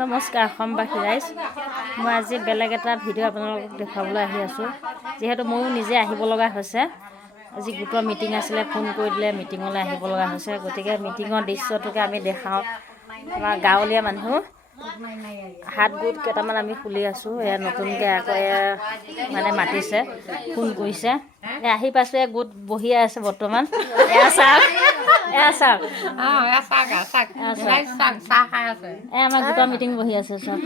নমস্কাৰ অসমবাসী ৰাইজ, মই আজি বেলেগ এটা ভিডিঅ' আপোনালোকক দেখুৱাবলৈ আহি আছোঁ। যিহেতু ময়ো নিজে আহিব লগা হৈছে, আজি গোটৰ মিটিং আছিলে, ফোন কৰি দিলে মিটিঙলৈ আহিব লগা হৈছে। গতিকে মিটিঙৰ দৃশ্যটোকে আমি দেখাওঁ। আমাৰ গাঁৱলীয়া মানুহ হাত গোট কেইটামান আমি খুলি আছোঁ। এয়া নতুনকৈ আকৌ মানে মাতিছে, ফোন কৰিছে। আহি পাইছোঁ, গোট বহিয়ে আছে বৰ্তমান। এয়া চাওক, এয়া চাওক, আমাৰ গোটৰ মিটিং বহি আছে চব।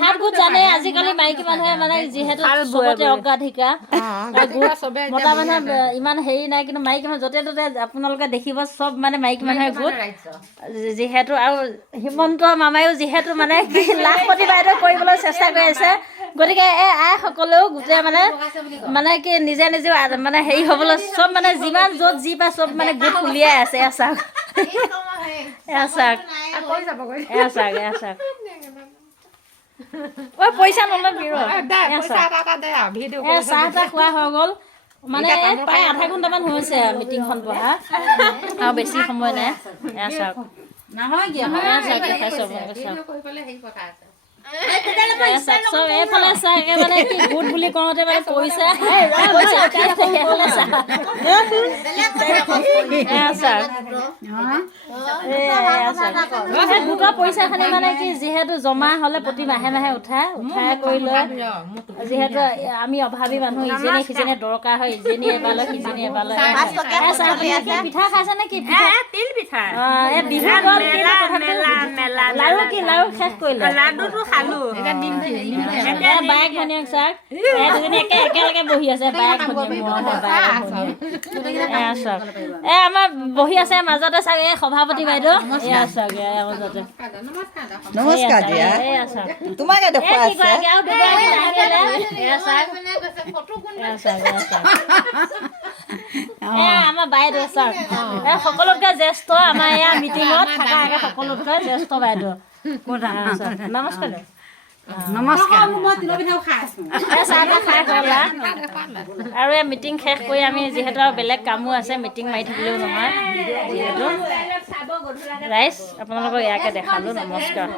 হাত গোট জানে আজিকালি মাইকী মানুহে মানে যিহেতু চবতে অগ্ৰাধিকাৰ, মতা মানুহে ইমান হেৰি নাই, কিন্তু মাইকী মানুহ য'তে ত'তে আপোনালোকে দেখিব চব মানে মাইকী মানুহে গোট। যিহেতু আৰু হিমন্ত মামায়ো যিহেতু মানে কি লাখপতি বাইদেউ কৰিবলৈ চেষ্টা কৰি আছে, গতিকে এই আইসকলেও গোটেই মানে কি নিজে নিজে মানে হেৰি হ'বলৈ চব মানে যিমান য'ত যি পায় চব মানে গোট উলিয়াই আছে। এয়া চাওক, এয়া চাওক, এয়া চাওক, এয়া চাওক। পইচা নলবি ৰ, চাহ তাহ খোৱা হৈ গ'ল। মানে প্ৰায় আধা ঘণ্টামান হৈছে মিটিংখন বহা, আৰু বেছি সময় নাই। এয়া চাওক, এইফালে চাওক, মানে কি গোট বুলি কওঁতে মানে পইচা গোটৰ পইচাখিনি মানে কি যিহেতু জমা হ'লে প্ৰতি মাহে মাহে উঠাই কৰি লয়। যিহেতু আমি অভাৱী মানুহ, ইজনী সিজনী দৰকাৰ হয়, ইজনী এবাৰ লয় সিজনী এবাৰ লয়। পিঠা খাইছে নে কি? তিল পিঠা, লাৰু কি লাৰু শেষ কৰিলে? লাডুটো খালো। বায়েক ভনীয়েক চাওক, দুজনী একেলগে বহি আছে। বায়েক ভনীয়েক, এয়া চাওক, আমাৰ বহি আছে মাজতে চাওক, এই সভাপতি বাইদেউ। এয়া চাওক, মাজতে নমস্কাৰ দিয়া, তোমাকে দেখুৱাই আছে। আমাৰ বাইদেউ চাওক, সকলোতকৈ জ্যেষ্ঠ আমাৰ এয়া মিটিঙত থকা সকলোতকৈ জ্যেষ্ঠ বাইদেউ। নমস্কাৰ, আৰু এই মিটিং শেষ কৰি আমি যিহেতু আৰু বেলেগ কামো আছে, মিটিং মাৰি থাকিলেও নহয়। যিহেতু ৰাইজ আপোনালোকক ইয়াকে দেখালোঁ। নমস্কাৰ।